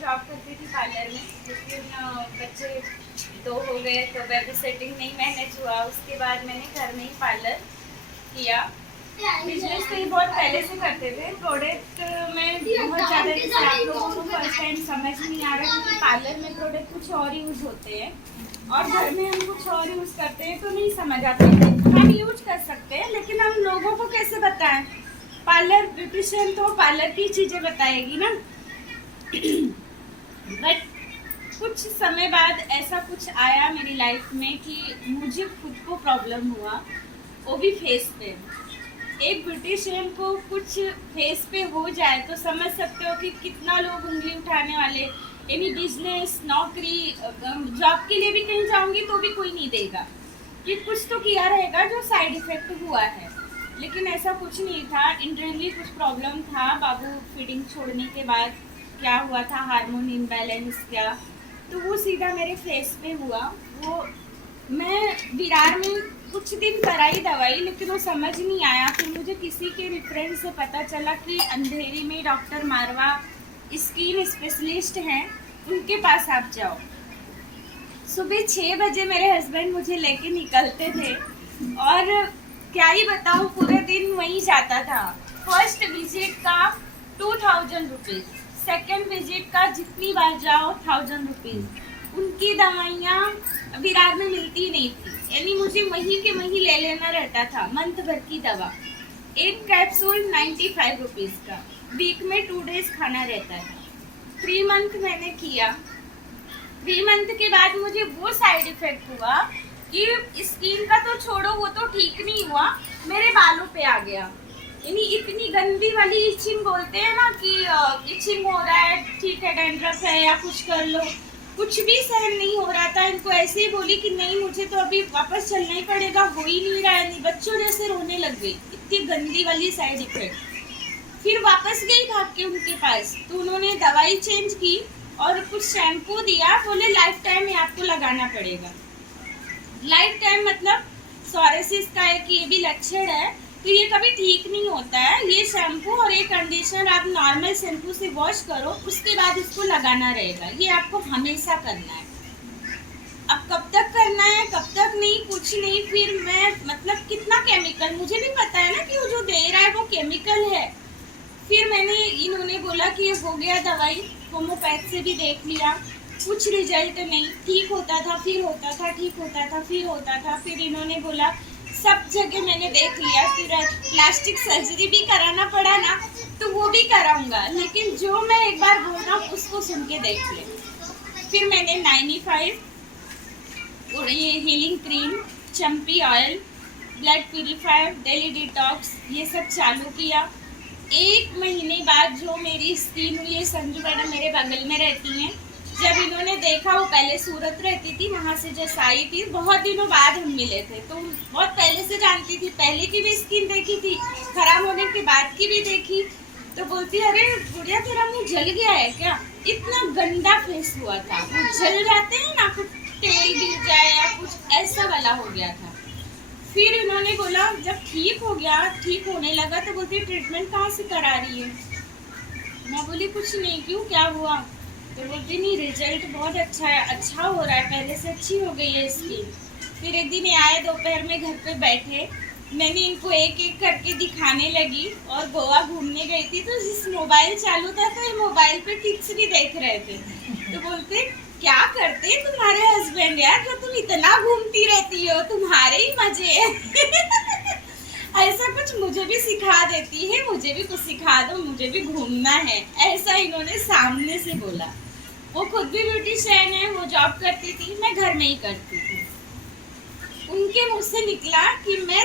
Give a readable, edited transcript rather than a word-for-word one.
Job करती थी parlour में, लेकिन बच्चे 2 हो गए तो बेबी सेटिंग नहीं मैनेज हुआ। उसके बाद मैंने घर में ही पार्लर किया। बिजनेस तो ये बहुत पहले से करते थे। प्रोडक्ट में बहुत ज़्यादा, जैसे आप लोगों को फर्स्ट टाइम समझ नहीं आ रहा क्योंकि पार्लर में प्रोडक्ट कुछ और यूज़ होते हैं और घर में हम कुछ और यूज़ करते हैं, तो नहीं समझ आते। हम यूज कर सकते हैं लेकिन हम लोगों को कैसे बताएं? पार्लर ब्यूटिशियन तो पार्लर की चीज़ें बताएगी ना। बट कुछ समय बाद ऐसा कुछ आया मेरी लाइफ में कि मुझे खुद को प्रॉब्लम हुआ, वो भी फेस पे। एक ब्यूटिशियन को कुछ फेस पे हो जाए तो समझ सकते हो कि कितना लोग उंगली उठाने वाले। यानी बिजनेस, नौकरी, जॉब के लिए भी कहीं जाऊंगी तो भी कोई नहीं देगा कि कुछ तो किया रहेगा जो साइड इफेक्ट हुआ है। लेकिन ऐसा कुछ नहीं था। इंटरनली कुछ प्रॉब्लम था। बाबू फीडिंग छोड़ने के बाद क्या हुआ था, हार्मोन इम्बैलेंस क्या, तो वो सीधा मेरे फेस पे हुआ। वो मैं विरार में कुछ दिन कराई दवाई, लेकिन वो समझ नहीं आया। फिर मुझे किसी के रेफरेंस से पता चला कि अंधेरी में डॉक्टर मारवा स्किन स्पेशलिस्ट हैं, उनके पास आप जाओ। सुबह 6 बजे मेरे हस्बैंड मुझे लेके निकलते थे और क्या ही बताऊँ, पूरे दिन वहीं जाता था। फर्स्ट विजिट का 2000 रुपीज़, सेकेंड विजिट का जितनी बार जाओ 1000 रुपीज़। उनकी दवाइयाँ विरार में मिलती नहीं थी, यानी मुझे वहीं के वहीं ले लेना रहता था मंथ भर की दवा। एक कैप्सूल 95 रुपीज़ का, वीक में 2 डेज खाना रहता है। 3 मंथ मैंने किया। 3 मंथ के बाद मुझे वो साइड इफेक्ट हुआ कि स्किन का तो छोड़ो, वो तो ठीक नहीं हुआ, मेरे बालों पे आ गया। यानी इतनी गंदी वाली इचिंग बोलते हैं ना कि इचिंग हो रहा है, ठीक है डैंड्रफ है या कुछ कर लो, कुछ भी सहन नहीं हो रहा था। इनको ऐसे ही बोली कि नहीं मुझे तो अभी वापस चलना ही पड़ेगा, हो ही नहीं रहा है। नहीं, बच्चों जैसे रोने लग गई, इतनी गंदी वाली साइड इफेक्ट। फिर वापस गई भाग के उनके पास, तो उन्होंने दवाई चेंज की और कुछ शैम्पू दिया, बोले लाइफ टाइम ये आपको लगाना पड़ेगा। लाइफ टाइम मतलब सोरियासिस का एक ये भी लक्षण है, तो ये कभी ठीक नहीं होता है। ये शैम्पू और ये कंडीशनर आप नॉर्मल शैम्पू से वॉश करो, उसके बाद इसको लगाना रहेगा। ये आपको हमेशा करना है। अब कब तक करना है, कब तक नहीं, कुछ नहीं। फिर मैं मतलब कितना केमिकल, मुझे भी पता है ना कि वो जो दे रहा है वो केमिकल है। फिर मैंने, इन्होंने बोला कि ये हो गया दवाई, होम्योपैथ से भी देख लिया, कुछ रिजल्ट नहीं। ठीक होता था, फिर होता था, ठीक होता था, फिर होता था। फिर इन्होंने बोला, सब जगह मैंने देख लिया, फिर प्लास्टिक सर्जरी भी कराना पड़ा ना तो वो भी कराऊंगा, लेकिन जो मैं एक बार बोल रहा हूँ उसको सुन के देख ले। फिर मैंने 95 और ये healing cream, champi oil, blood purifier, daily detox, ये सब चालू किया। 1 महीने बाद जो मेरी स्किन हुई है, संजू मैडम मेरे बगल में रहती हैं, जब इन्होंने देखा, वो पहले सूरत रहती थी, वहाँ से जब आई थी, बहुत दिनों बाद हम मिले थे, तो बहुत पहले से जानती थी, पहले की भी स्किन देखी थी, खराब होने के बाद की भी देखी। तो बोलती अरे गुड़िया तेरा मुंह जल गया है क्या? इतना गंदा फेस हुआ था, वो जल जाते हैं ना, कुछ तेल गिर जाए या कुछ ऐसा वाला हो गया था। फिर इन्होंने बोला जब ठीक हो गया, ठीक होने लगा, तो बोलती ट्रीटमेंट कहाँ से करा रही है? मैं बोली कुछ नहीं, क्यों क्या हुआ? तो बोलती नहीं रिजल्ट बहुत अच्छा है, अच्छा हो रहा है, पहले से अच्छी हो गई है स्किन। फिर एक दिन ये आए, दोपहर में घर पे बैठे, मैंने इनको एक एक करके दिखाने लगी और गोवा घूमने गई थी, तो जिस मोबाइल चालू था तो ये मोबाइल पे टिप्स भी देख रहे थे। तो बोलते क्या करते तुम्हारे हस्बैंड यार, जो तुम इतना घूमती रहती हो, तुम्हारे ही मजे है। ऐसा कुछ मुझे भी सिखा देती है, मुझे भी कुछ सिखा दो, मुझे भी घूमना है, ऐसा इन्होंने सामने से बोला। वो खुद भी ब्यूटिशियन है, वो जॉब करती थी, मैं घर में ही करती थी। उनके मुँह से निकला कि मैं